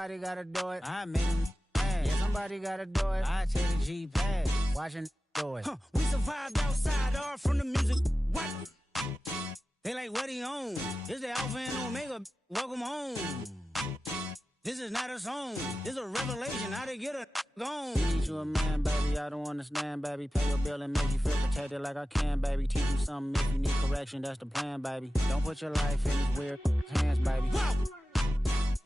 somebody gotta do it. I made him mad. Yeah, somebody gotta do it. I take the G-Pad, watching do it. We survived outside, all from the music. What? They like, what he on? This the Alpha and Omega. Welcome home. This is not a song. This is a revelation. How to get a gone. Teach you a man, baby. I don't understand, baby. Pay your bill and make you feel protected like I can, baby. Teach you something if you need correction. That's the plan, baby. Don't put your life in these weird hands, baby. Whoa!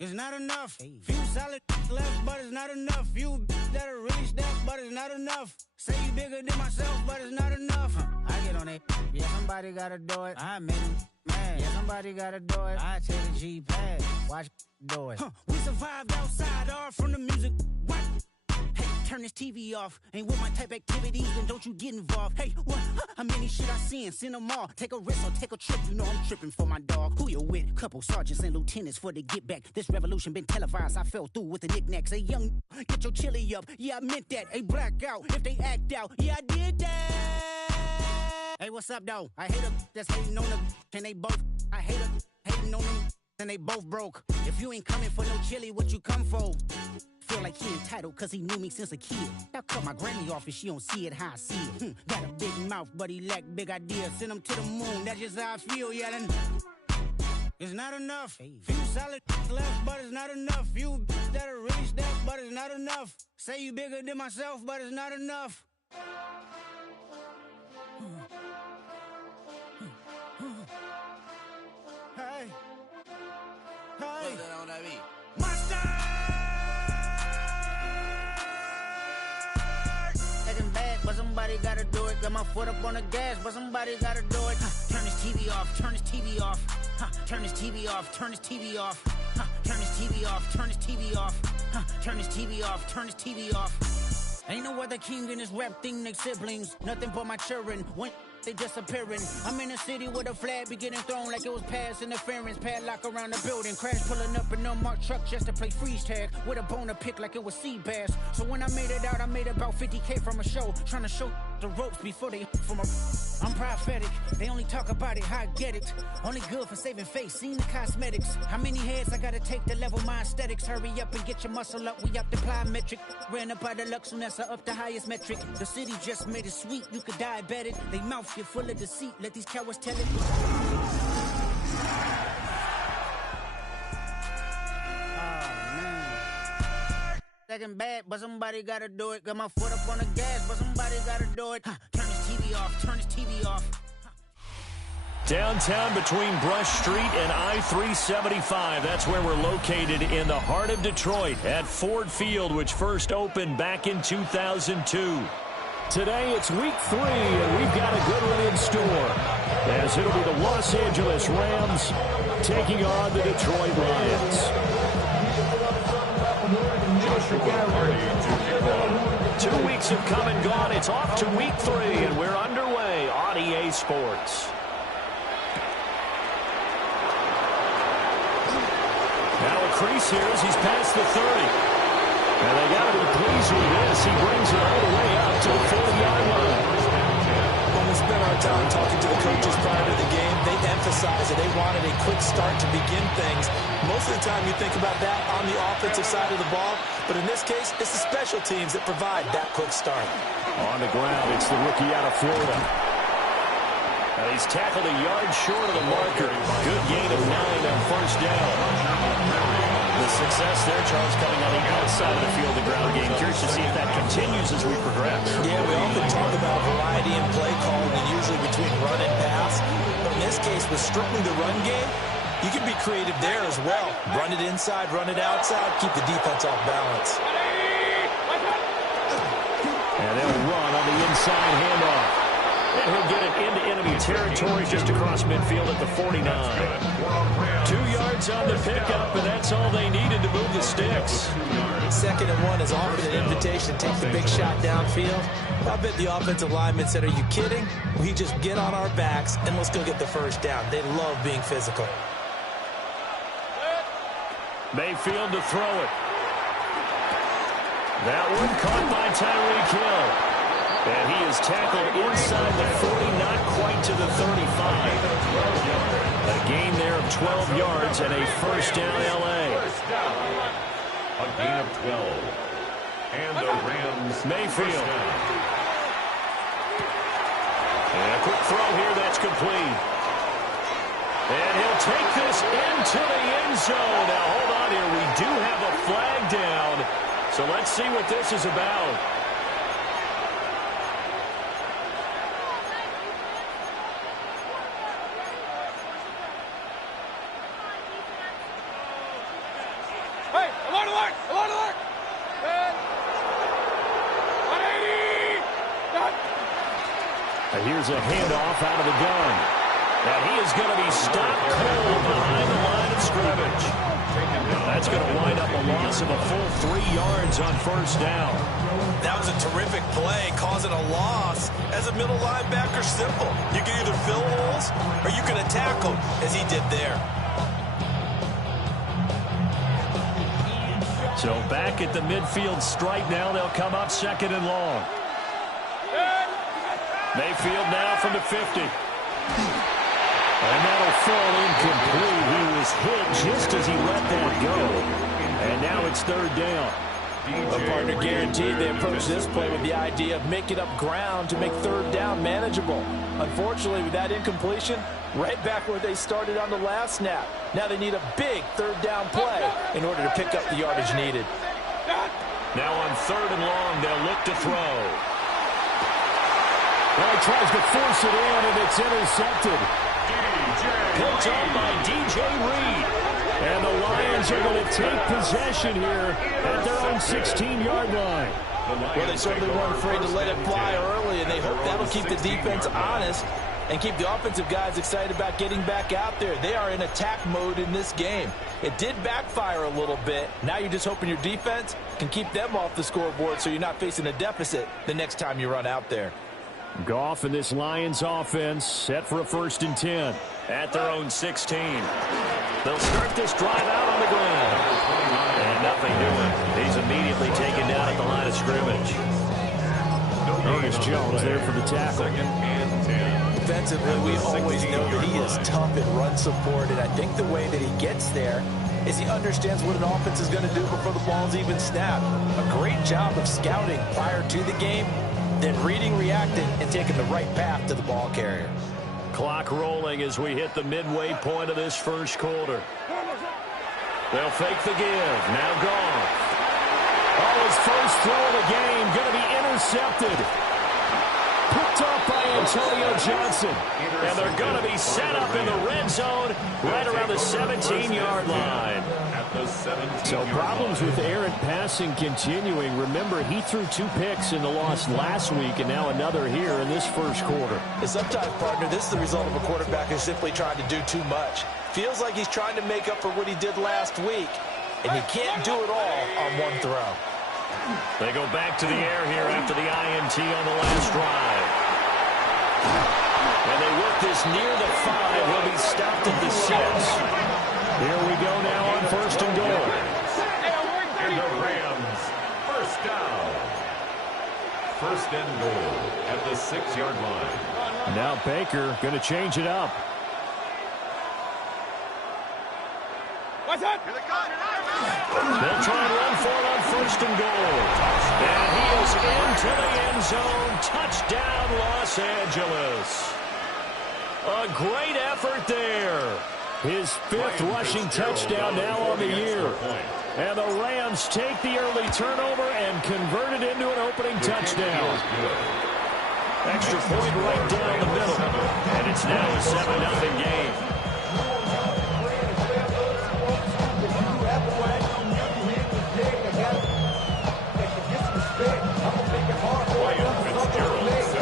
It's not enough. Hey. Few solid left, but it's not enough. Few that are really step, but it's not enough. Say you bigger than myself, but it's not enough. I get on it. Yeah, somebody gotta do it. I made him mad. Yeah, somebody gotta do it. I take the G-Pad, watch do it. We survived outside, all from the music. What? Hey, turn this TV off. Ain't with my type activities, then don't you get involved. Hey, what? How many shit I seen? Send them all. Take a risk or take a trip. You know I'm tripping for my dog. Who you with? Couple sergeants and lieutenants for the get back. This revolution been televised. I fell through with the knickknacks. Hey, young, get your chili up. Yeah, I meant that. Hey, black out if they act out. Yeah, I did that. Hey, what's up, though? I hate them that's hating on them. And they both, I hate them hating on them. And they both broke. If you ain't coming for no chili, what you come for? Feel like he entitled cause he knew me since a kid. I cut my granny off if she don't see it how I see it. Got a big mouth, but he lack big ideas. Send him to the moon, that's just how I feel, yelling. It's not enough. Hey. Few solid left, but it's not enough. Few that are really step, but it's not enough. Say you bigger than myself, but it's not enough. Hey. Hey. Monster! Acting bad, but somebody gotta do it. Got my foot up on the gas, but somebody gotta do it. Turn this TV off, turn this TV off. Turn this TV off, turn this TV off. Turn this TV off, turn this TV off. Turn this TV off, turn this TV off. Ain't no other king in this rap thing, they siblings. Nothing but my children. When they disappearing. I'm in a city with a flag be getting thrown like it was pass interference. Padlock around the building. Crash pulling up an unmarked truck just to play freeze tag. With a bone to pick like it was sea bass. So when I made it out, I made about 50K from a show. Trying to show the ropes before they from a... I'm prophetic. They only talk about it, how I get it. Only good for saving face, seen the cosmetics. How many heads I gotta take to level my aesthetics? Hurry up and get your muscle up, we up the plyometric. Ran up out of luck, soon as I up the highest metric. The city just made it sweet, you could diabetic. They mouth get full of deceit, let these cowards tell it. Second bad, but somebody gotta do it. Got my foot up on the gas, but somebody gotta do it. Turn this TV off, turn this TV off. Downtown between Brush Street and I-375. That's where we're located in the heart of Detroit at Ford Field, which first opened back in 2002. Today it's week 3, and we've got a good one in store, as it'll be the Los Angeles Rams taking on the Detroit Lions. 2 weeks have come and gone. It's off to week 3, and we're underway on EA Sports. Now a crease here as he's past the 30. And they got to be pleased with this. He brings it all the way up to the 40-yard line. When we spent our time talking to the coaches prior to the game, they emphasized that they wanted a quick start to begin things. Most of the time you think about that on the offensive side of the ball, but in this case, it's the special teams that provide that quick start. On the ground, it's the rookie out of Florida. And he's tackled a yard short of the marker. Good gain of 9 on first down. The success there, Charles, coming on the outside of the field, the ground game. Curious to see if that continues as we progress. Yeah, we often talk about variety in play calling, and usually between run and pass. But in this case, with strictly the run game, you can be creative there as well. Run it inside, run it outside, keep the defense off balance. And they'll run on the inside handoff. And he'll get it into enemy territory just across midfield at the 49. 2 yards on the pickup, and that's all they needed to move the sticks. 2nd and 1 is offered an invitation to take the big shot downfield. I bet the offensive lineman said, are you kidding? We just get on our backs, and let's go get the first down. They love being physical. Mayfield to throw it. That one caught by Tyreek Hill. And he is tackled inside the 40, not quite to the 35. A gain there of 12 yards and a first down, L.A. A gain of 12. And the Rams. Mayfield. And a quick throw here that's complete. And he'll take this into the end zone. Now, hold on here. We do have a flag down. So let's see what this is about. Hey, alert, alert, alert, alert. 180. Here's a handoff out of the gun. And he is going to be stopped cold behind the line of scrimmage. That's going to wind up a loss of a full 3 yards on first down. That was a terrific play, causing a loss. As a middle linebacker, simple. You can either fill holes or you can attack them, as he did there. So back at the midfield stripe now, they'll come up 2nd and long. Mayfield now from the 50. And that'll fall incomplete. He was hit just as he let that go. And now it's 3rd down. The partner guaranteed they approach this play with the idea of making up ground to make 3rd down manageable. Unfortunately, with that incompletion, right back where they started on the last snap. Now they need a big 3rd down play in order to pick up the yardage needed. Now on 3rd and long, they'll look to throw. Well, he tries to force it in, and it's intercepted. Picked up by DJ Reed. And the Lions are going to take possession here at their own 16-yard line. Well, they certainly weren't afraid to let it fly early, and they hope that'll keep the defense honest and keep the offensive guys excited about getting back out there. They are in attack mode in this game. It did backfire a little bit. Now you're just hoping your defense can keep them off the scoreboard so you're not facing a deficit the next time you run out there. Goff and this Lions offense set for a 1st and 10 at their own 16. They'll start this drive out on the ground. And nothing doing. He's immediately taken down at the line of scrimmage. Ernest Jones there for the tackle. Defensively, we always know that he is tough in run support, and I think the way that he gets there is he understands what an offense is going to do before the ball's even snapped. A great job of scouting prior to the game, then reading, reacting, and taking the right path to the ball carrier. Clock rolling as we hit the midway point of this first quarter. They'll fake the give. Now Goff. Oh, his first throw of the game going to be intercepted. Picked up by Antonio Johnson. And they're going to be set up in the red zone right around the 17-yard line. So problems with errant passing continuing. Remember, he threw 2 picks in the loss last week and now another here in this first quarter. And sometimes, partner, this is the result of a quarterback who's simply trying to do too much. Feels like he's trying to make up for what he did last week, and he can't do it all on one throw. They go back to the air here after the INT on the last drive. And they work this near the 5. He'll be stopped at the 6. Here we go now on 1st and goal. And the Rams, 1st down. 1st and goal at the 6-yard line. Now Baker going to change it up. What's that? They'll try and run for it on 1st and goal. And he is into the end zone. Touchdown, Los Angeles. A great effort there. His 5th rushing touchdown now on the year. And the Rams take the early turnover and convert it into an opening touchdown. Extra point right down the middle. And it's now a 7-0 game.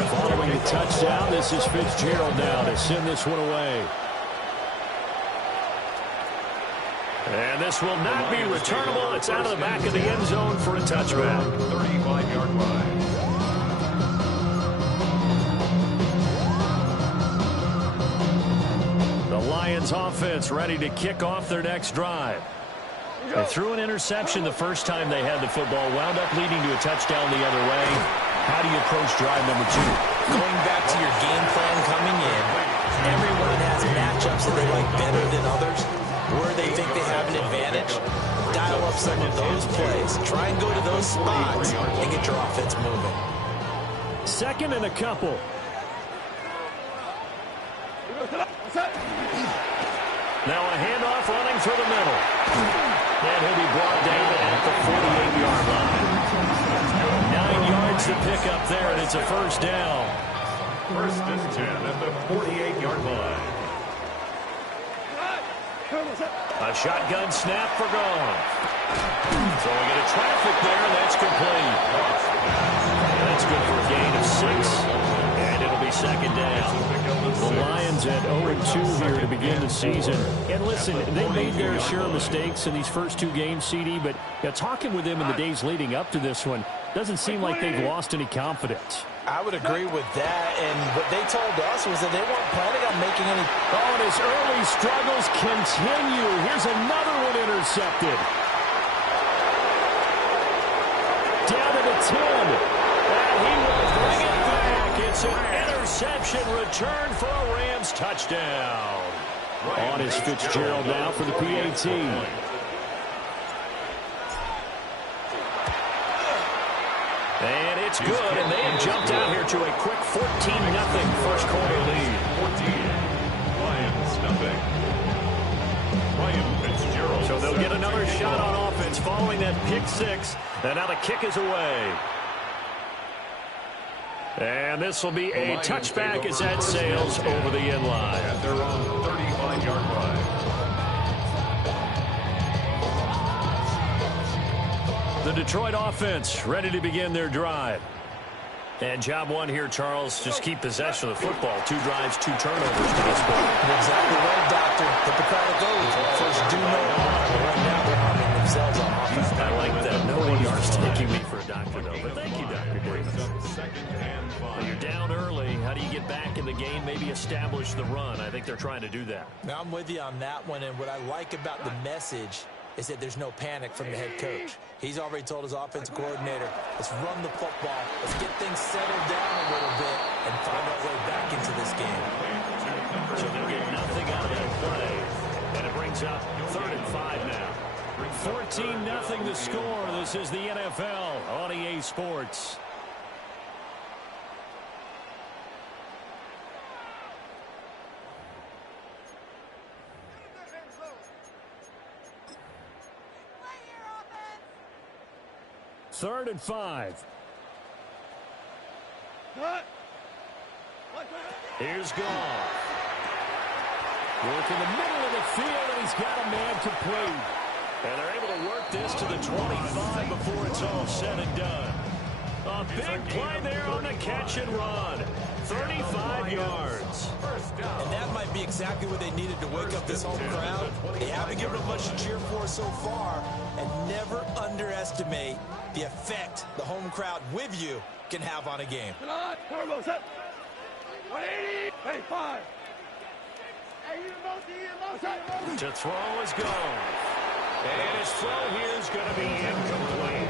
Following the touchdown, this is Fitzgerald now to send this one away. And this will not be returnable. It's out of the back of the end zone for a touchback. 35-yard line. The Lions offense ready to kick off their next drive. They threw an interception the first time they had the football, wound up leading to a touchdown the other way. How do you approach drive number 2? Going back to your game plan coming in, everyone has matchups that they like better than others, where they think they have an advantage. dial up some of those plays. Try and go to those spots and get your offense moving. Second and a couple. Now a handoff running through the middle. And he'll be brought down at the 48-yard line. 9 yards to pick up there, and it's a first down. First and 10 at the 48-yard line. A shotgun snap for Gone. Throwing into traffic there, and that's complete. And that's good for a gain of 6, and it'll be second down. The Lions at 0-2 here to begin the season. And listen, they made their share of mistakes in these first 2 games, CD, but talking with them in the days leading up to this one, doesn't seem like they've lost any confidence. I would agree with that, and what they told us was that they weren't planning on making any... Oh, and his early struggles continue. Here's another one intercepted. Down to the 10. And he will bring it back. It's an interception return for a Rams touchdown. On is Fitzgerald now for the PAT. And it's good, and they have jumped out here to a quick 14-0 first quarter lead. 14. Lions nothing. Ryan Fitzgerald. So they'll get another shot on offense following that pick 6. And now the kick is away. And this will be a touchback as that sails over the end line. At their own 35-yard line. The Detroit offense ready to begin their drive. And job one here, Charles, just keep possession of the football. 2 drives, 2 turnovers to this point. Exactly right, Doctor. Hippocratic oath. First, do no harm. Right now, they're harming themselves on offense. I like that. No one is taking me for a doctor, though. But thank you, Dr. Davis. When you're down early, how do you get back in the game? Maybe establish the run. I think they're trying to do that. Now, I'm with you on that one, and what I like about the message is that there's no panic from the head coach. He's already told his offensive coordinator, let's run the football, let's get things settled down a little bit and find our way back into this game. So they'll get nothing out of that play. And it brings up 3rd and 5 now. 14-0 the score. This is the NFL on EA Sports. Third and 5. Here's Goff. Work in the middle of the field, and he's got a man complete. And they're able to work this to the 25 before it's all said and done. A big play there on the catch and run. 35 yards. And that might be exactly what they needed to wake up this home crowd. They haven't given them much to cheer for so far. And never underestimate the effect the home crowd with you can have on a game. To throw is gone. And his throw here is going to be incomplete.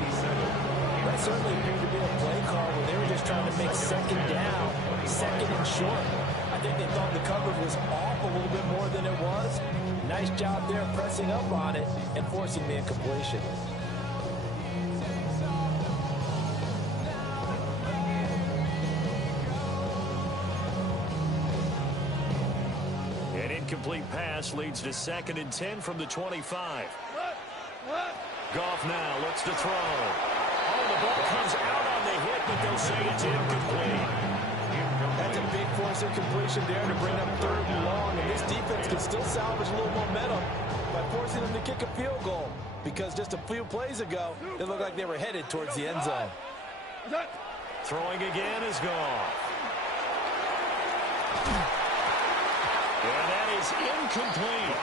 That certainly appeared to be a play call where they were just trying to make second down, second and short. I think they thought the coverage was off a little bit more than it was. Nice job there pressing up on it and forcing the incompletion. An incomplete pass leads to 2nd and 10 from the 25. Goff now looks to throw. Oh, the ball comes out on the hit, but they'll say it's incomplete. That's a big force of completion there to bring up 3rd and long, and this defense can still salvage a little momentum by forcing them to kick a field goal, because just a few plays ago, it looked like they were headed towards the end zone. Throwing again is Goff. And that is incomplete.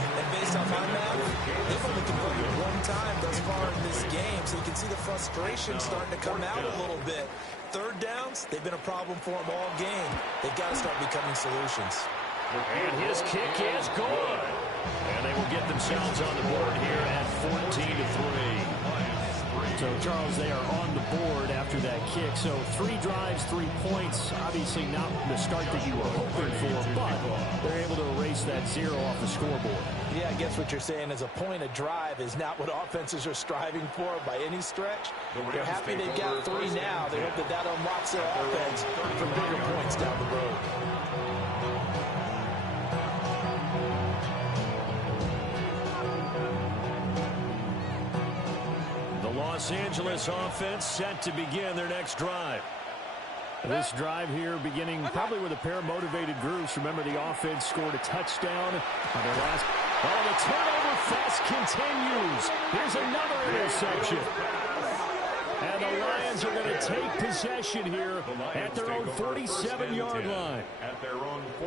And based on my math, they've only converted 1 time thus far in this game, so you can see the frustration starting to come out a little bit. 3rd downs, they've been a problem for them all game. They've got to start becoming solutions. And his kick is good. And they will get themselves on the board here at 14-3. So, Charles, they are on the board after that kick. So 3 drives, 3 points. Obviously not the start that you were hoping for, but they're able to erase that 0 off the scoreboard. Yeah, I guess what you're saying is a point a drive is not what offenses are striving for by any stretch. They're happy they've got 3 now. They hope that that unlocks their offense for bigger points down the road. Los Angeles offense set to begin their next drive. This drive here beginning probably with a pair of motivated groups. Remember, the offense scored a touchdown on their last. Oh, the turnover fest continues. Here's another interception. And the Lions are going to take possession here at their own 47-yard line.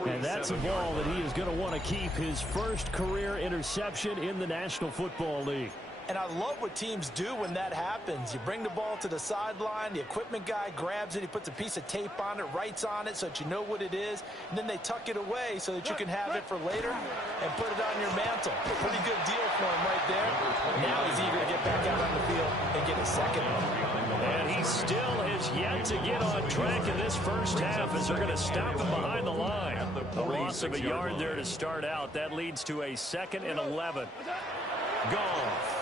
And that's a ball that he is going to want to keep, his first career interception in the National Football League. And I love what teams do when that happens. You bring the ball to the sideline, the equipment guy grabs it, he puts a piece of tape on it, writes on it so that you know what it is, and then they tuck it away so that you can have it for later and put it on your mantle. Pretty good deal for him right there. Now he's eager to get back out on the field and get a second one. And he still has yet to get on track in this first half as they're going to stop him behind the line. A loss of a yard there to start out. That leads to a 2nd and 11. Goff.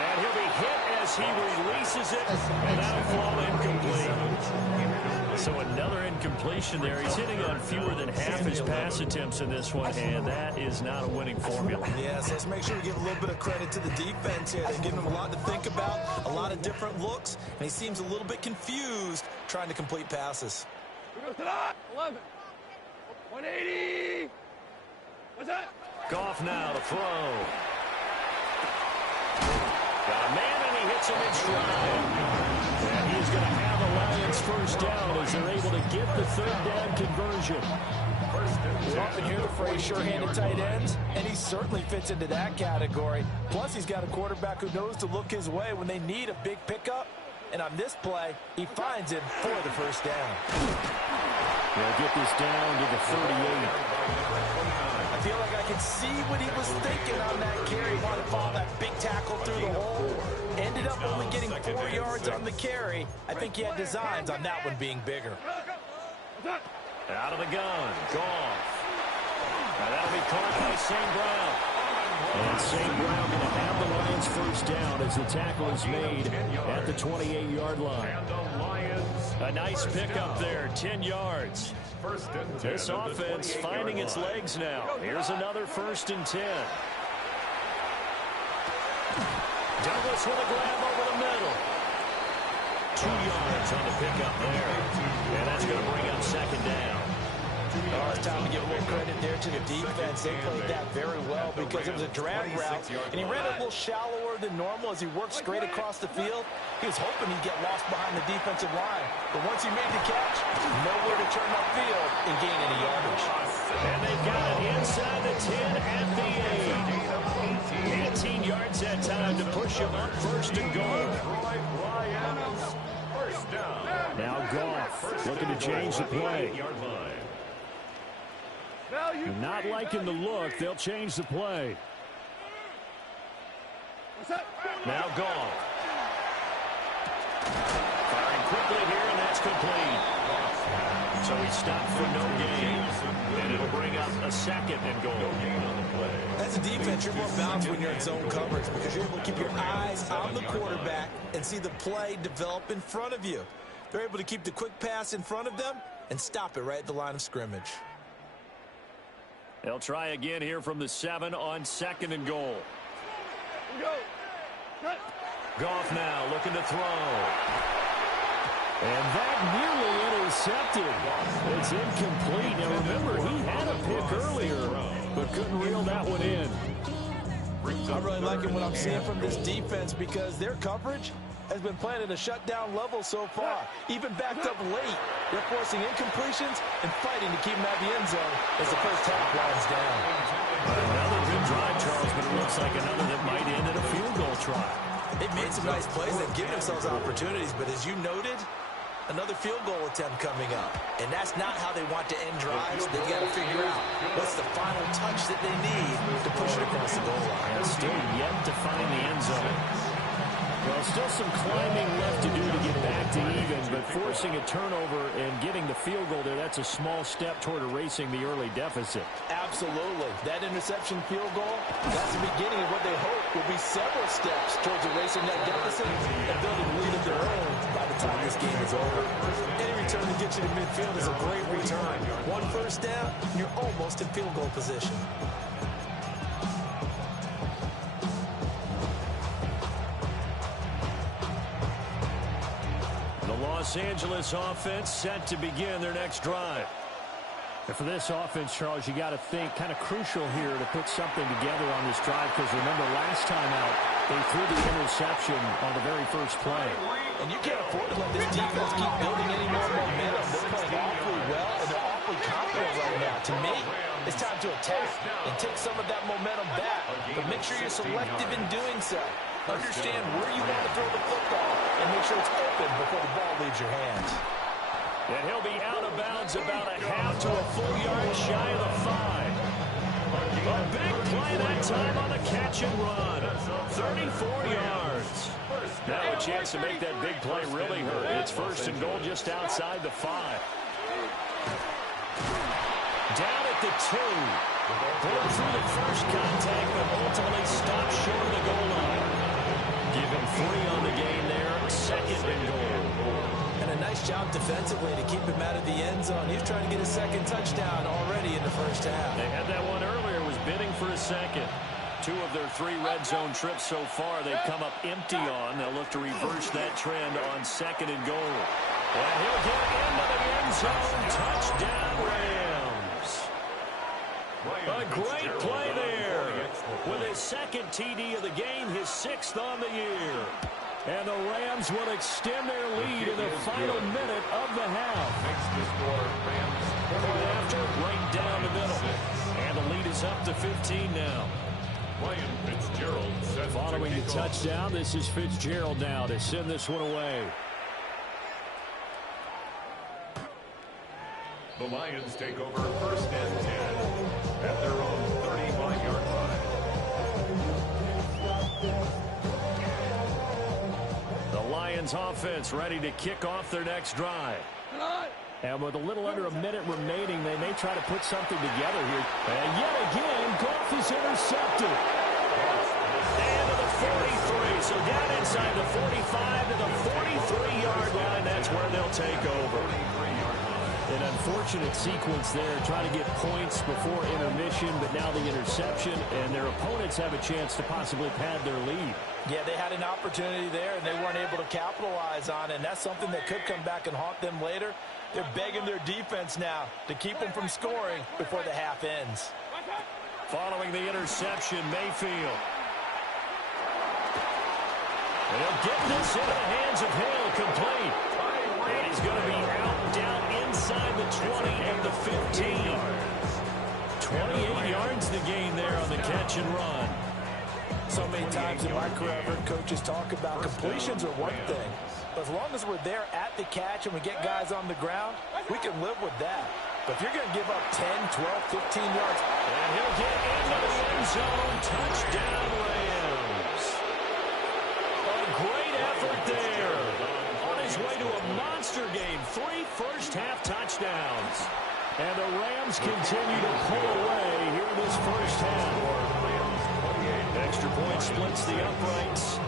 And he'll be hit as he releases it, and that'll fall incomplete. So another incompletion there. He's hitting on fewer than half his pass attempts in this one, and that is not a winning formula. Yes, let's make sure we give a little bit of credit to the defense here. They're giving him a lot to think about, a lot of different looks, and he seems a little bit confused trying to complete passes. 11. 180. What's that? Goff now to throw. Got a man, and he hits him in stride. And he's going to have the Lions first down as they're able to get the 3rd down conversion. We often hear the phrase sure-handed tight ends, and he certainly fits into that category. Plus, he's got a quarterback who knows to look his way when they need a big pickup. And on this play, he finds him for the first down. They'll get this down to the 38. I feel like I can see what he was thinking on that carry. He wanted to follow that big tackle through the hole. Ended up only getting 4 yards on the carry. I think he had designs on that one being bigger. Out of the gun, Goff. Now that'll be caught by St. Brown. And St. Brown going to have the Lions first down as the tackle is made at the 28-yard line. A nice pickup there, 10 yards. This offense finding its legs now. Here's another 1st and 10. Douglas with a grab over the middle. 2 yards on the pickup there. And that's going to bring up 2nd down. Oh, it's time to give a little credit there to the defense. They played that very well because it was a drag route, and he ran it a little shallower than normal as he worked straight across the field. He was hoping he'd get lost behind the defensive line, but once he made the catch, nowhere to turn upfield and gain any yardage. And they've got it inside the 10 at the 8. 18 yards that time to push him up 1st and goal. Now Goff looking to change the play. Not liking the look. They'll change the play. Now Goff. Firing quickly here, and that's complete. So he stopped for no gain. And it'll bring up a 2nd and goal. As a defense, you're more balanced when you're in zone coverage because you're able to keep your eyes on the quarterback and see the play develop in front of you. They're able to keep the quick pass in front of them and stop it right at the line of scrimmage. They'll try again here from the 7 on 2nd and goal. Goff now looking to throw. And that nearly intercepted. It's incomplete. Now remember, he had a pick earlier, but couldn't reel that one in. I'm really liking what I'm seeing from this defense because their coverage has been playing at a shutdown level so far. Even backed up late, they're forcing incompletions and fighting to keep them out of the end zone as the first half winds down. Another good drive, Charles, but it looks like another that might end in a field goal try. They've made some nice plays. They've given themselves opportunities, but as you noted, another field goal attempt coming up. And that's not how they want to end drives. They've got to figure out what's the final touch that they need to push it across the goal line. And still yet to find the end zone. Well, still some climbing left to do to get back to even, but forcing a turnover and getting the field goal there, that's a small step toward erasing the early deficit. Absolutely. That interception field goal, that's the beginning of what they hope will be several steps towards erasing that deficit and building a lead of their own by the time this game is over. Any return to get you to midfield is a great return. One first down, you're almost in field goal position. Los Angeles offense set to begin their next drive. And for this offense, Charles, you got to think kind of crucial here to put something together on this drive, because remember last time out they threw the interception on the very first play. And you can't afford to let this defense keep building any more momentum. They're playing awfully well, and they're awfully confident right now. To me, it's time to attack and take some of that momentum back, but make sure you're selective in doing so. Understand where you want to throw the football and make sure it's open before the ball leaves your hands. And he'll be out of bounds about a half to a full yard shy of the 5. A big play that time on the catch and run. 34 yards. Now a chance to make that big play really hurt. It's first and goal just outside the 5. Down at the 2. Pulled through the first contact, but ultimately stopped short of the goal line. Give him 3 on the game there. Second and goal. And a nice job defensively to keep him out of the end zone. He's trying to get a second touchdown already in the first half. They had that one earlier, was bidding for a second. 2 of their 3 red zone trips so far they've come up empty on. They'll look to reverse that trend on second and goal. And he'll get into the end zone. Touchdown, Rams. A great play there. With his second TD of the game, his 6th on the year. And the Rams will extend their lead in the final minute of the half. Point after, right down the middle. And the lead is up to 15 now. Following the touchdown, this is Fitzgerald now to send this one away. The Lions take over first and 10 at their own 35-yard line. The Lions offense ready to kick off their next drive. And with a little under a minute remaining, they may try to put something together here. And yet again, Goff is intercepted. And to the 43. So down inside the 45 to the 43-yard line. That's where they'll take over. An unfortunate sequence there, trying to get points before intermission, but now the interception, and their opponents have a chance to possibly pad their lead. Yeah, they had an opportunity there, and they weren't able to capitalize on it, and that's something that could come back and haunt them later. They're begging their defense now to keep them from scoring before the half ends. Following the interception, Mayfield. And he'll get this into the hands of Hill, complete. And he's going to be out down inside the 20 and the 15. 28 yards the gain there on the catch and run. So many times in my career, I've heard coaches talk about completions are one thing. But as long as we're there at the catch and we get guys on the ground, we can live with that. But if you're going to give up 10, 12, 15 yards. And he'll get into the end zone. Touchdown, Rams. A great effort there. On his way to a monster game. 3 first-half touchdowns. And the Rams continue to pull away here in this first half. Extra point splits the uprights.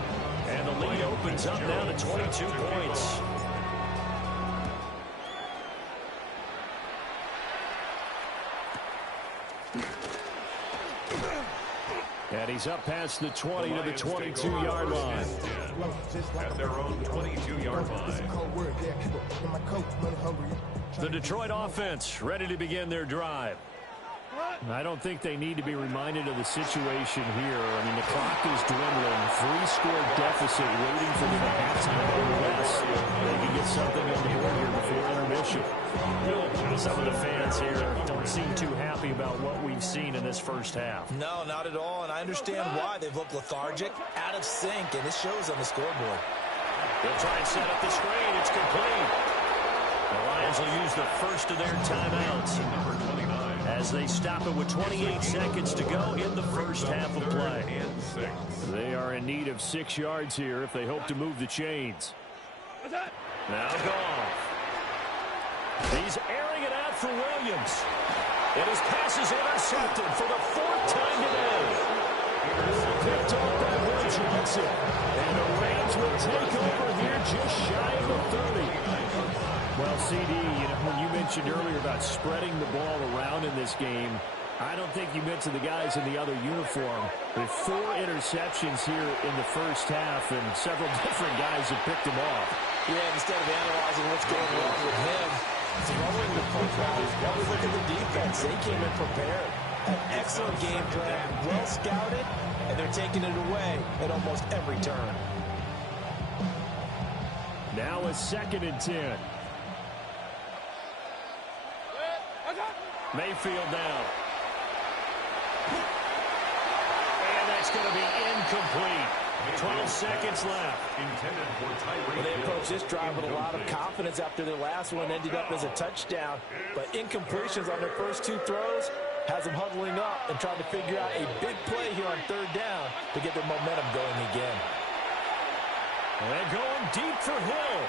And the lead opens up now to 22 points. And he's up past the 20 to the 22-yard line. At their own 22-yard line. The Detroit offense ready to begin their drive. I don't think they need to be reminded of the situation here. I mean, the clock is dwindling. 3-score deficit waiting for them at halftime unless they can get something on the board here before intermission. Some of the fans here don't seem too happy about what we've seen in this first half. No, not at all, and I understand why. They've looked lethargic, out of sync, and it shows on the scoreboard. They'll try and set up the screen. It's complete. The Lions will use the first of their timeouts as they stop it with 28 seconds to go in the first half of play. They are in need of 6 yards here if they hope to move the chains. Now Goff. He's airing it out for Williams. And his pass is intercepted for the 4th time today. Picked off by Will Johnson. And the Rams will take over here just shy of the 30. Well, CD, when you mentioned earlier about spreading the ball around in this game, I don't think you mentioned the guys in the other uniform. There are 4 interceptions here in the first half, and several different guys have picked them off. Yeah, instead of analyzing what's going wrong with him, throwing the football, while we look at the defense, they came in prepared. An excellent game plan, well scouted, and they're taking it away at almost every turn. Now a 2nd and 10. Mayfield down. And that's going to be incomplete. 12 seconds left. Well, they approached this drive with a lot of confidence after their last one ended up as a touchdown. But incompletions on their first 2 throws has them huddling up and trying to figure out a big play here on 3rd down to get their momentum going again. And going deep for Hill.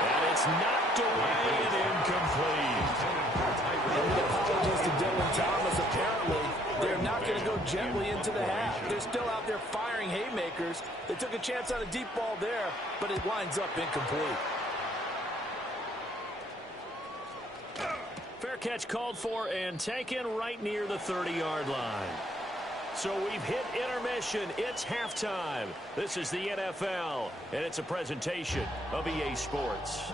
And it's knocked away and incomplete. And with apologies to Dylan Thomas, apparently they're not going to go gently into the half. They're still out there firing haymakers. They took a chance on a deep ball there, but it winds up incomplete. Fair catch called for and taken right near the 30-yard line. So we've hit intermission. It's halftime. This is the NFL, and it's a presentation of EA Sports.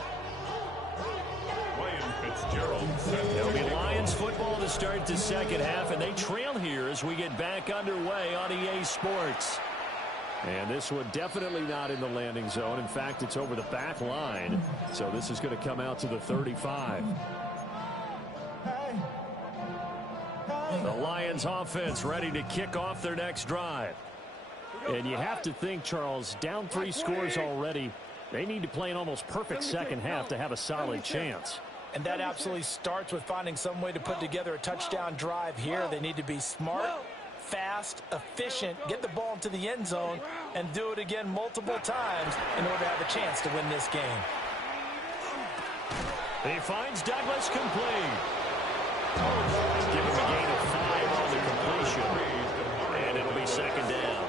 It'll be Lions football to start the second half, and they trail here as we get back underway on EA Sports. And this one definitely not in the landing zone. In fact, it's over the back line. So this is going to come out to the 35. The Lions offense ready to kick off their next drive. And you have to think, Charles, down 3 scores already. They need to play an almost perfect second half to have a solid chance. And that absolutely starts with finding some way to put together a touchdown drive here. They need to be smart, fast, efficient, get the ball into the end zone, and do it again multiple times in order to have a chance to win this game. He finds Douglas complete. Give him a gain of 5 on the completion. And it'll be second down.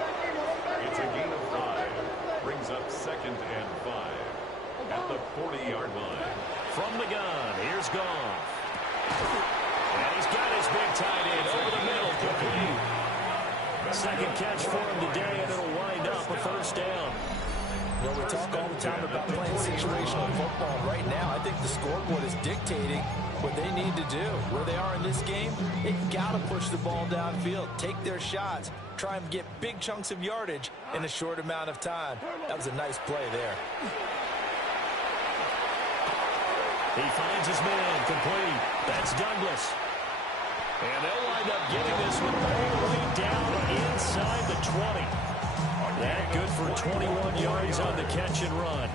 It's a gain of 5. Brings up 2nd and 5 at the 40-yard line. From the gun, here's Goff. And he's got his big tight end over the middle, complete. Second catch for him today, and it'll wind up a first down. Well, we talk all the time about playing situational football. Right now, I think the scoreboard is dictating what they need to do. Where they are in this game, they've got to push the ball downfield, take their shots, try and get big chunks of yardage in a short amount of time. That was a nice play there. He finds his man, complete. That's Douglas. And they'll wind up getting this one all the way down inside the 20. That good for 21 yards on the catch and run.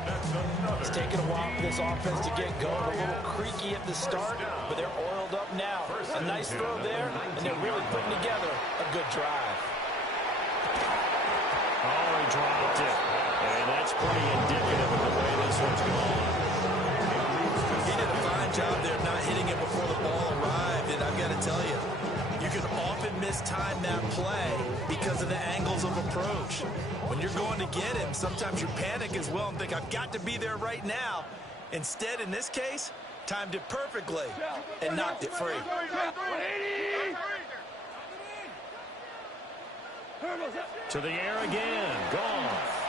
It's taken a while for this offense to get going. A little creaky at the start, but they're oiled up now. A nice throw there, and they're really putting together a good drive. Oh, he dropped it. And that's pretty indicative of the way this one's going. He did a fine job there not hitting it before the ball arrived, and I've got to tell you, you can often mistime that play because of the angles of approach. When you're going to get him, sometimes you panic as well and think, I've got to be there right now. Instead, in this case, timed it perfectly and knocked it free. To the air again, Goff.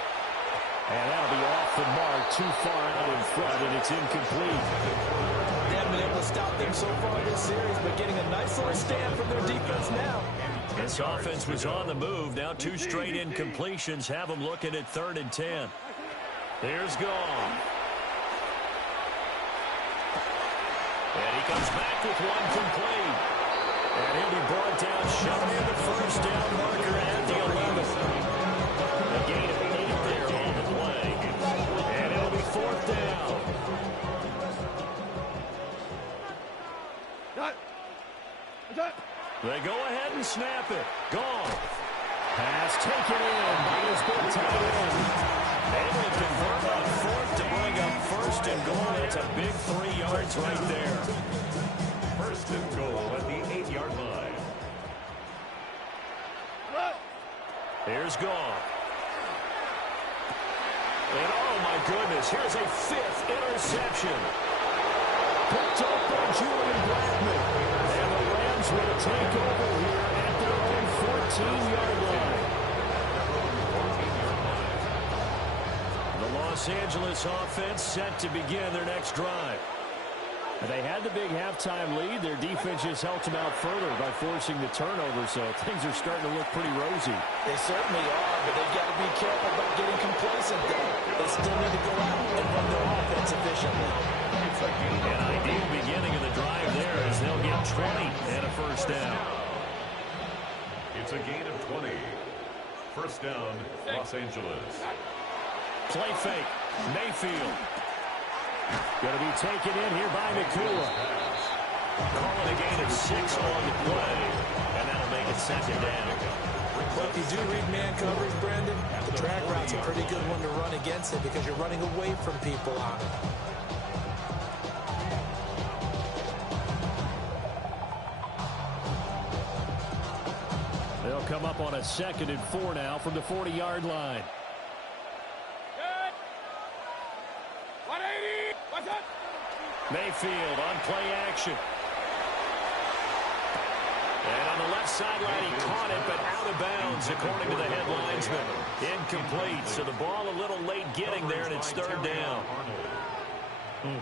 And that'll be off the mark, too far out in front, and it's incomplete. They haven't been able to stop them so far this series, but getting a nice little stand from their defense now. This offense was on the move. Now 2 straight incompletions have them looking at 3rd and 10. Here's Goff. And he comes back with one complete. And he'll be brought down shy of the first down marker at the 11th. A gain of 8 there on the play. And it'll be 4th down. snap it. Gone. Pass taken in by his big tight end. Able to convert on fourth to bring up first and goal. That's a big 3 yards right there. First and goal at the 8-yard line. Here's Goff. And oh my goodness, here's a 5th interception. Picked up by Julian Blackman. And the Rams will take over here at their own 14-yard line. The Los Angeles offense set to begin their next drive. They had the big halftime lead. Their defense just helped them out further by forcing the turnover, so things are starting to look pretty rosy. They certainly are, but they've got to be careful about getting complacent, though. They still need to go out and run their offense efficiently. An ideal beginning of the drive there as they'll get 20 and a first down. It's a gain of 20. First down, Los Angeles. Play fake. Mayfield. Going to be taken in here by Nakua. Calling a gain of 6 on the play, and that'll make it second down. Well, if you do read man coverage, Brandon, the drag route's a pretty good one to run against it because you're running away from people on it. They'll come up on a 2nd and 4 now from the 40-yard line. Mayfield on play action. And on the left sideline, he caught it, but out of bounds, according to the head linesman. Incomplete, so the ball a little late getting there, and it's 3rd down.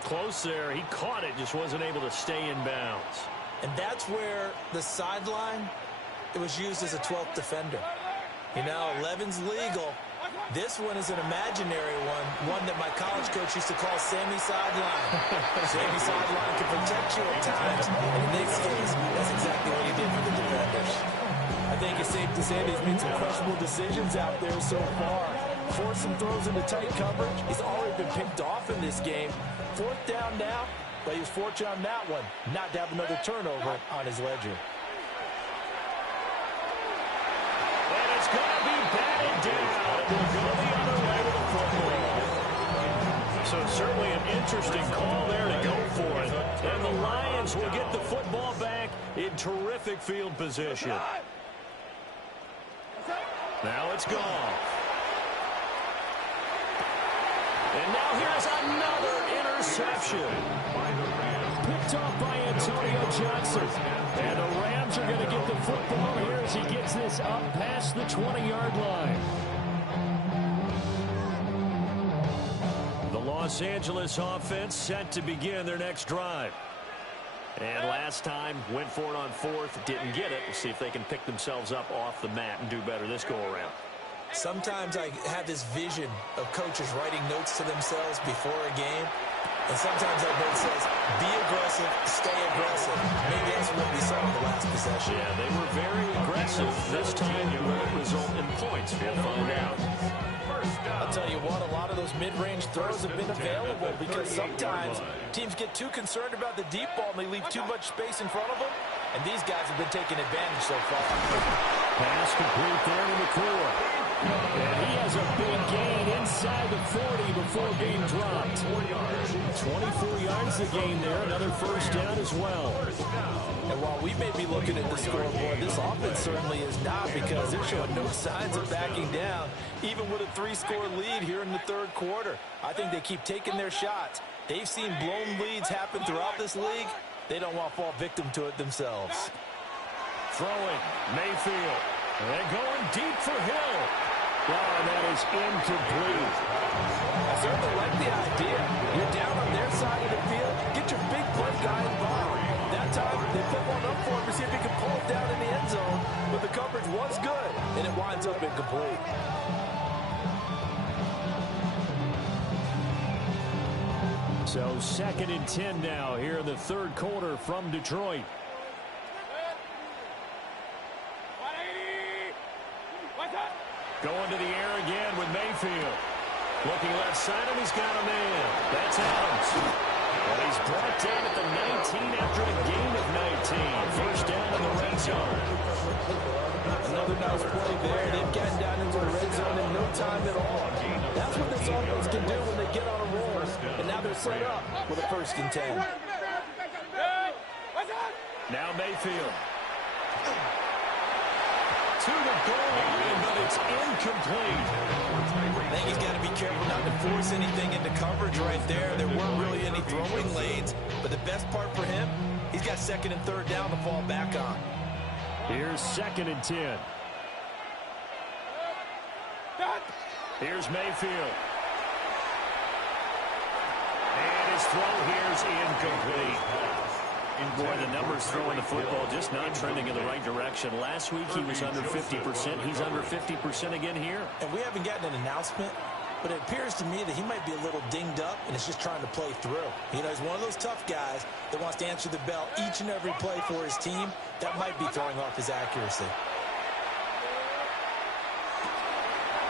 Close there. He caught it, just wasn't able to stay in bounds. And that's where the sideline, it was used as a 12th defender. You know, 11's legal. This one is an imaginary one that my college coach used to call Sammy Sideline. Sammy Sideline can protect you at times, and in this case, that's exactly what he did for the defenders. I think it's safe to say that he's made some questionable decisions out there so far. Forced some throws into tight coverage. He's already been picked off in this game. 4th down now, but he was fortunate on that one, not to have another turnover on his ledger. And it's going to be batted down. We'll go the other way with the football. So certainly an interesting call there to go for it. And the Lions will get the football back in terrific field position. Now it's gone. And now here's another interception. Picked off by Antonio Johnson. And the Rams are going to get the football here as he gets this up past the 20-yard line. The Los Angeles offense set to begin their next drive. And last time, went for it on 4th, didn't get it. We'll see if they can pick themselves up off the mat and do better this go-around. Sometimes I have this vision of coaches writing notes to themselves before a game. And sometimes that note says, be aggressive, stay aggressive. Maybe that's what we saw in the last possession. Yeah, they were very aggressive. This time it won't result in points. We'll find out. I'll tell you what, a lot of those mid-range throws have been available because sometimes teams get too concerned about the deep ball and they leave too much space in front of them. And these guys have been taking advantage so far. Pass complete there to McClure. And he has a big gain inside the 40 before being dropped. 24 yards to gain there. Another first down as well. And while we may be looking at the scoreboard, this offense certainly is not because they're showing no signs of backing down, even with a 3-score lead here in the 3rd quarter. I think they keep taking their shots. They've seen blown leads happen throughout this league. They don't want to fall victim to it themselves. Throwing, Mayfield. And going deep for Hill. Oh, that is incomplete. I certainly like the idea. You're down on their side of the field. Get your big play guy involved. That time, they put one up for him to see if he can pull it down in the end zone. But the coverage was good, and it winds up incomplete. So 2nd and 10 now here in the 3rd quarter from Detroit. Going to the air again with Mayfield. Looking left side, and he's got a man. That's Adams. Well, he's brought down at the 19 after a gain of 19. First down in the red zone. Another nice play there. They've gotten down into the red zone in no time at all. That's what this offense can do when they get on a roll. And now they're set up with a 1st and 10. Now Mayfield. To the goal line, but it's incomplete. I think he's got to be careful not to force anything into coverage right there. There weren't really any throwing lanes. But the best part for him, he's got 2nd and 3rd down to fall back on. Here's 2nd and 10. Here's Mayfield. And his throw here's incomplete. Boy, the numbers throwing the football just not trending in the right direction. Last week he was under 50%. He's under 50% again here. And we haven't gotten an announcement, but it appears to me that he might be a little dinged up and is just trying to play through. You know, he's one of those tough guys that wants to answer the bell each and every play for his team. That might be throwing off his accuracy.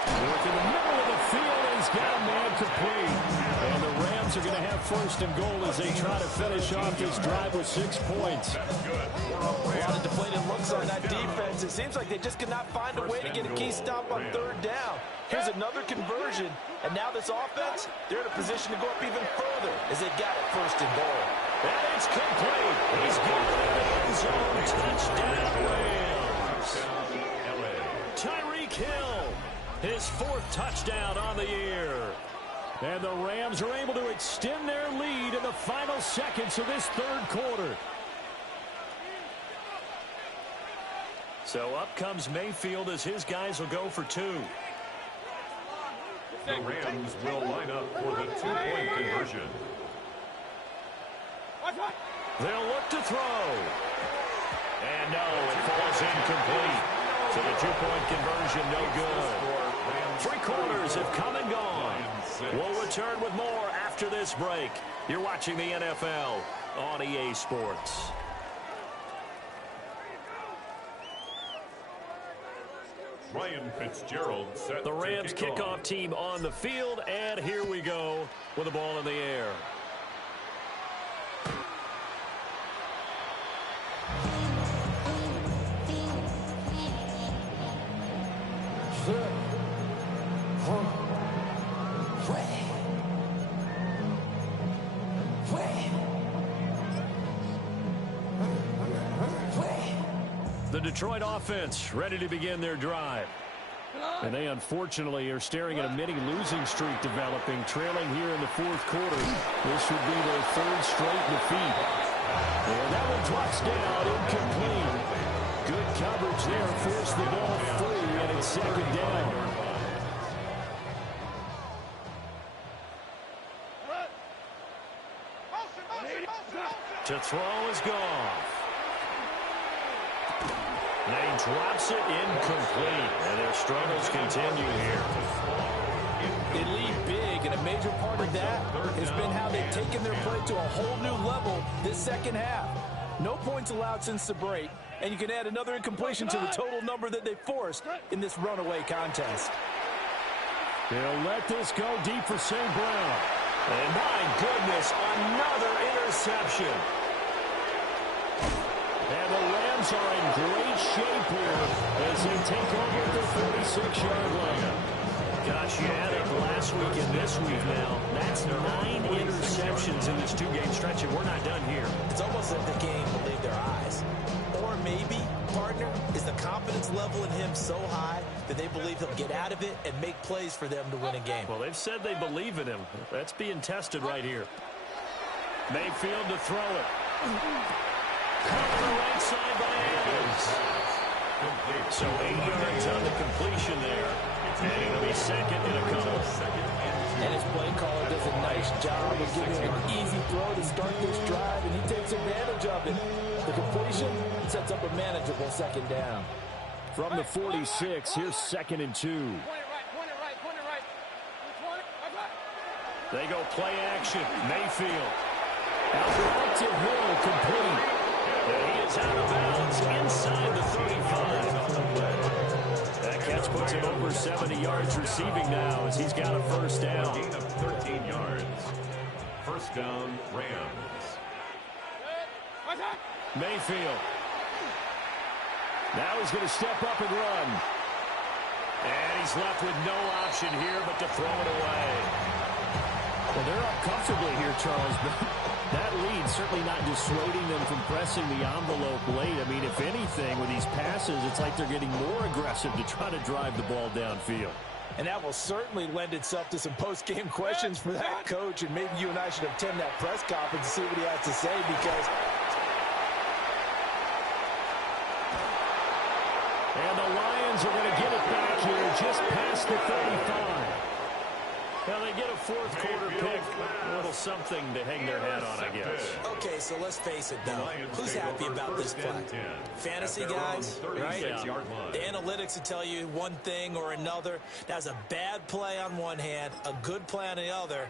Work in the middle of the field, and he's got a man complete. And the Rams are going to have 1st and goal as they try to finish off this drive with 6 points. A lot of deflated looks on that defense. It seems like they just cannot find a way to get a key stop on 3rd down. Here's another conversion, and now this offense, they're in a position to go up even further as they got it 1st and goal. And it's complete. He's got it in the end zone. Touchdown, Rams. Tyreek Hill, his 4th touchdown on the year. And the Rams are able to extend their lead in the final seconds of this 3rd quarter. So up comes Mayfield as his guys will go for 2. The Rams will line up for the 2-point conversion. They'll look to throw. And no, it falls incomplete. So the 2-point conversion, no good. 3 quarters have come and gone. We'll return with more after this break. You're watching the NFL on EA Sports. Ryan Fitzgerald set The Rams kickoff team on the field, and here we go with the ball in the air. The Detroit offense ready to begin their drive. And they unfortunately are staring at a mini losing streak developing, trailing here in the 4th quarter. This would be their 3rd straight defeat. And that one drops down incomplete. Good coverage there, forced the ball free, and it's 2nd down. To throw is gone. They drops it incomplete, and their struggles continue here. They lead big, and a major part of that has been how they've taken their play to a whole new level this 2nd half. No points allowed since the break, and you can add another incompletion to the total number that they forced in this runaway contest. They'll let this go deep for St. Brown. And my goodness, another interception. And the Rams are in great shape here as they take over at their 46-yard line. Gosh, you add up last week and this week now. That's 9 interceptions in this 2-game stretch, and we're not done here. It's almost like the game believed their eyes. Or maybe, partner, is the confidence level in him so high that they believe he'll get out of it and make plays for them to win a game. Well, they've said they believe in him. That's being tested right here. Mayfield to throw it. Caught on the right side by Adams. So 8 yards on the completion there. And it'll be 2nd and a couple. And his play caller does a nice job of giving him an easy throw to start this drive, and he takes advantage of it. The completion sets up a manageable 2nd down. From the 46, here's 2nd and 2. They go play action. Mayfield. Out to Hill, complete. And he is out of bounds inside the 35. That catch puts him over 70 yards receiving now as he's got a 1st down. Gain of 13 yards. First down, Rams. Mayfield. Now he's going to step up and run. And he's left with no option here but to throw it away. Well, they're up comfortably here, Charles, but that lead certainly not dissuading them from pressing the envelope late. I mean, if anything, with these passes, it's like they're getting more aggressive to try to drive the ball downfield. And that will certainly lend itself to some post-game questions for that coach, and maybe you and I should attend that press conference to see what he has to say, because... And the Lions are going to get it back here just past the 35. Well, they get a fourth quarter pick. A little something to hang their hat on, I guess. Okay, so let's face it, though. Who's happy about this play? Fantasy guys, right? Yeah. The analytics will tell you one thing or another. That's a bad play on one hand, a good play on the other,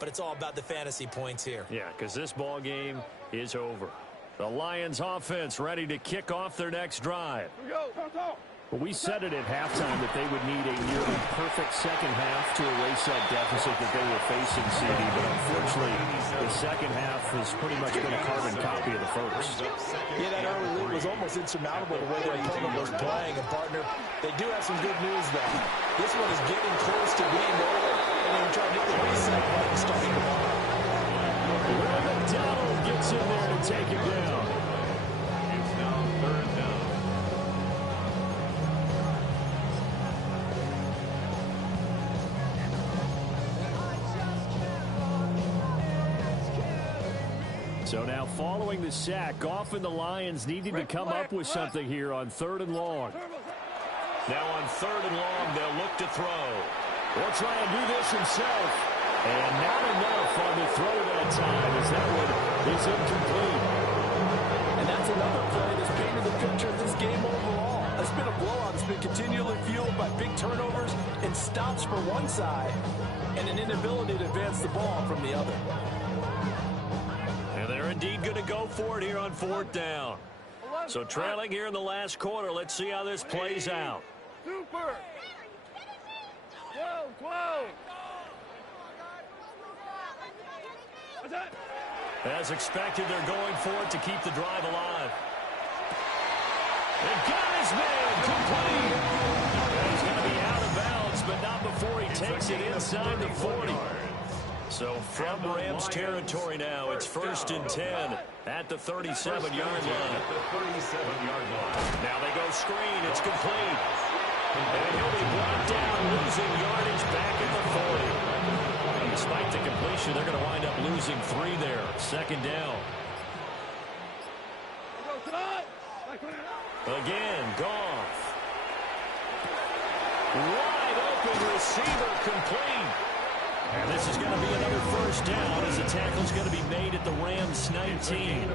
but it's all about the fantasy points here. Yeah, because this ball game is over. The Lions offense ready to kick off their next drive. Well, we said it at halftime that they would need a nearly perfect second half to erase that deficit that they were facing, CD. But unfortunately, the second half has pretty much been a carbon copy of the first. Yeah, that early lead was almost insurmountable the way their opponent was playing. And, partner, they do have some good news, though. This one is getting close to being over, and they're trying to hit the reset button starting tomorrow. Will McDonald gets in there to take it down. It's now third down. So now following the sack, Goff and the Lions needing to come up with something here on 3rd and long. Now on 3rd and long, they'll look to throw. He'll try and do this himself. And not enough on the throw that time as that one is incomplete. And that's another play that's painted the picture of this game overall. It's been a blowout. It's been continually fueled by big turnovers and stops for one side and an inability to advance the ball from the other. And they're indeed going to go for it here on 4th down. So trailing here in the last quarter, let's see how this plays out. Super. 12. As expected, they're going for it to keep the drive alive. They got his man complete. And he's going to be out of bounds, but not before he takes it inside the 40. So from Rams territory now, it's 1st and 10 at the 37-yard line. Now they go screen. It's complete. And he'll be brought down, losing yardage back at the 40. Despite the completion, they're going to wind up losing 3 there. 2nd down. Again, Goff. Wide open receiver complete. And this is going to be another 1st down as the tackle's going to be made at the Rams 19.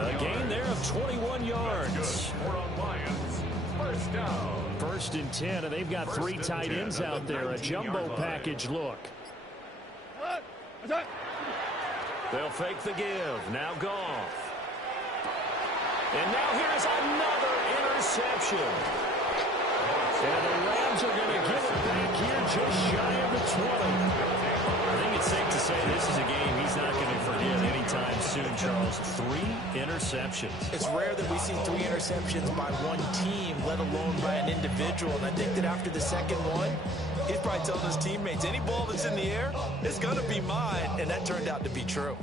A gain there of 21 yards. 1st down. 1st and 10, and they've got 3 tight ends out there. A jumbo package look. They'll fake the give. Now Goff. And now here's another interception. And the Rams are going to get it back here just shy of the 20. I think it's safe to say this is a game he's not going to forget anytime soon, Charles. 3 interceptions. It's rare that we see 3 interceptions by one team, let alone by an individual. And I think that after the second one, he's probably telling his teammates, any ball that's in the air is going to be mine. And that turned out to be true.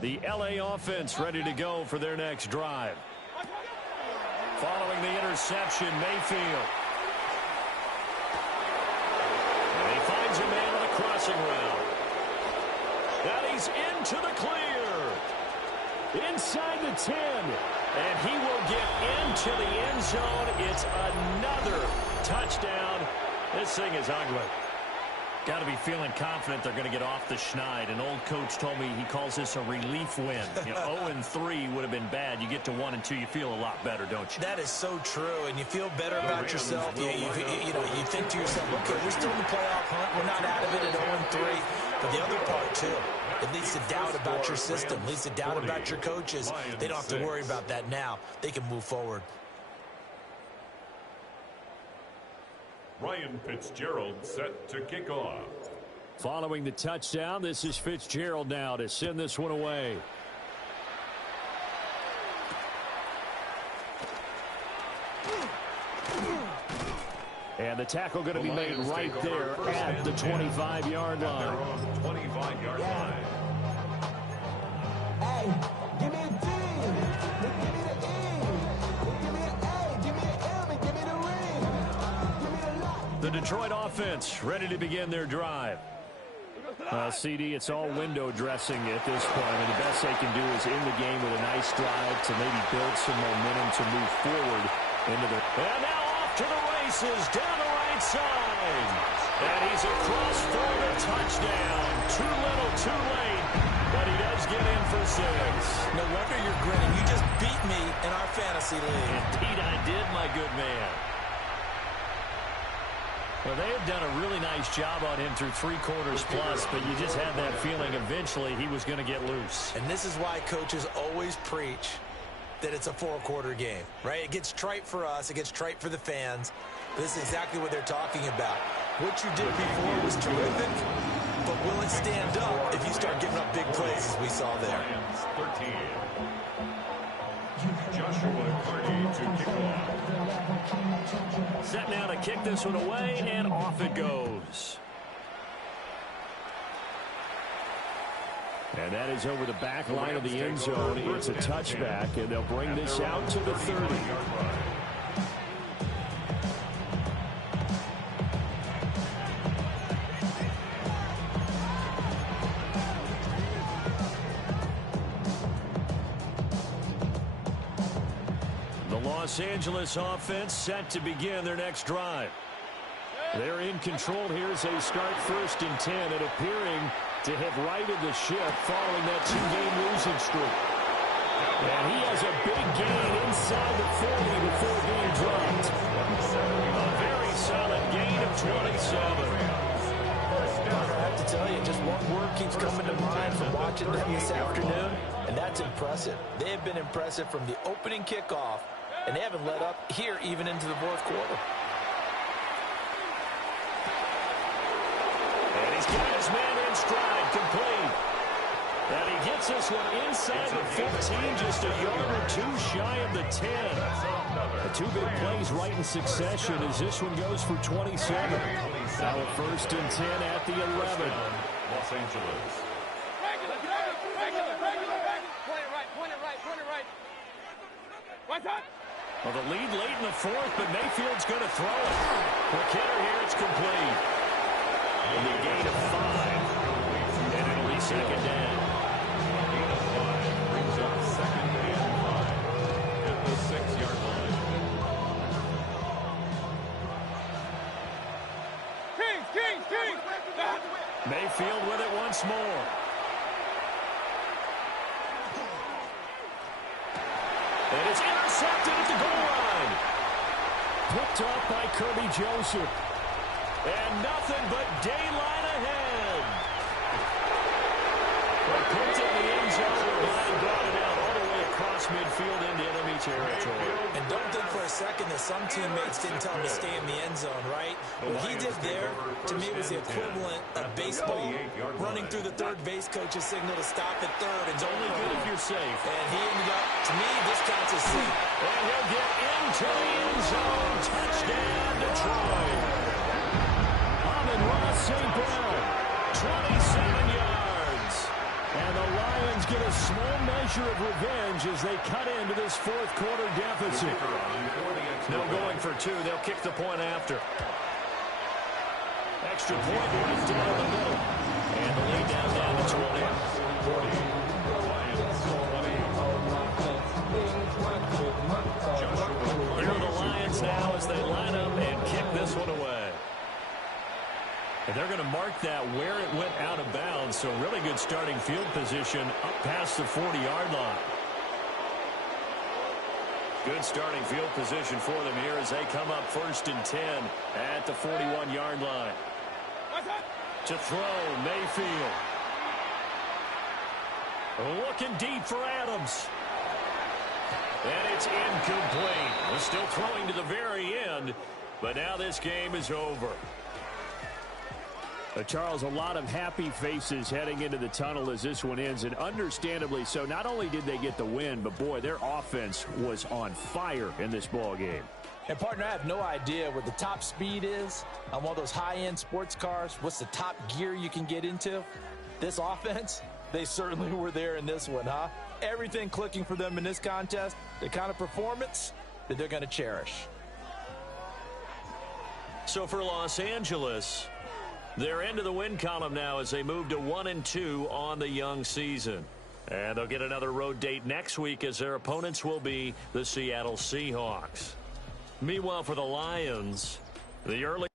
The LA offense ready to go for their next drive. Following the interception, Mayfield. And he finds a man on a crossing route. And he's into the clear. Inside the 10. And he will get into the end zone. It's another touchdown. This thing is ugly. Got to be feeling confident they're going to get off the schneid. An old coach told me he calls this a relief win. 0-3 would have been bad. You get to 1-2, you feel a lot better, don't you? That is so true, and you feel better about yourself. You think to yourself, okay, we're still in the playoff hunt. We're not out of it at 0-3. But the other part, too, it leads to doubt about your system, leads to doubt about your coaches. They don't have to worry about that now. They can move forward. Ryan Fitzgerald set to kick off. Following the touchdown, this is Fitzgerald now to send this one away. And the tackle going to be made right there at the 25-yard line. 25-yard line. Hey, give me a D. Give me the E. Give me an A. Give me an M. And give me the ring. Give me the lot. The Detroit offense ready to begin their drive. CD, it's all window dressing at this point. And the best they can do is in the game with a nice drive to maybe build some momentum to move forward into the... And now off to the races down the right side. And he's across for the touchdown. Too little, too late. But he does get in for 6. No wonder you're grinning. You just beat me in our fantasy league. Indeed I did, my good man. Well, they have done a really nice job on him through 3 quarters plus, but you just had that feeling eventually he was going to get loose. And this is why coaches always preach that it's a 4-quarter game, right? It gets trite for us. It gets trite for the fans. This is exactly what they're talking about. What you did before was terrific, but will it stand up if you start giving up big plays as we saw there? 13. Joshua Carney to kick off. Set now to kick this one away, and off it goes. And that is over the back line of the end zone. It's a touchback, and they'll bring this out to the 30. Los Angeles offense set to begin their next drive. They're in control here as they start 1st and 10 and appearing to have righted the ship following that 2-game losing streak. And he has a big gain inside the 40 before being dropped. A very solid gain of 27. I have to tell you, just one word keeps coming to mind from watching them this afternoon, and that's impressive. They have been impressive from the opening kickoff, and they haven't let up here even into the 4th quarter. And he's got his man in stride, complete. And he gets this one inside the 15, just a yard or 2 shy of the 10. The 2 big plays right in succession as this one goes for 27. Now a 1st and 10 at the 11. Los Angeles. Regular. Point it right. What's up? Well, the lead late in the 4th, but Mayfield's going to throw it. For Kidder here, it's complete. And the gain of 5. And it'll be 2nd down. Gain of 5 brings up 2nd and 5 at the 6-yard line. Kings! Mayfield with it once more. And it's intercepted at the goal line. Picked up by Kirby Joseph. And nothing but daylight ahead. They put it in the end zone. And brought it out all the way across midfield into enemy territory. And don't think for a second that some teammates didn't tell him to stay in the end zone, right? What he did there, to me, was the equivalent of baseball running through the third base coach's signal to stop at third. It's only good if you're safe. And he ended up, to me, this counts as safe. And he'll get into the end zone. Touchdown, Detroit. Amon-Ra St. Brown, 27 yards. And the Lions get a small measure of revenge as they cut into this 4th quarter deficit. No going for 2. They'll kick the point after. Extra point right down the middle. And the lead down to 20. Here are the Lions now as they line up and kick this one away. And they're going to mark that where it went out of bounds. So really good starting field position up past the 40-yard line. Good starting field position for them here as they come up 1st and 10 at the 41-yard line. To throw, Mayfield. Looking deep for Adams. And it's incomplete. We're still throwing to the very end, but now this game is over. Charles, a lot of happy faces heading into the tunnel as this one ends, and understandably so. Not only did they get the win, but, boy, their offense was on fire in this ball game. And, partner, I have no idea what the top speed is on one of those high-end sports cars. What's the top gear you can get into? This offense, they certainly were there in this one, huh? Everything clicking for them in this contest, the kind of performance that they're going to cherish. So for Los Angeles, they're into the win column now as they move to 1-2 on the young season. And they'll get another road date next week as their opponents will be the Seattle Seahawks. Meanwhile, for the Lions, the early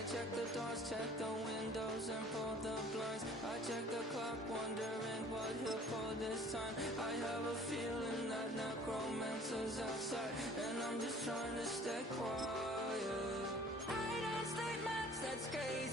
I check the doors, check the windows, and pull the blinds. I check the clock, wondering what he'll pull this time. I have a feeling that necromancer's outside, and I'm just trying to stay quiet. I don't sleep much, that's crazy.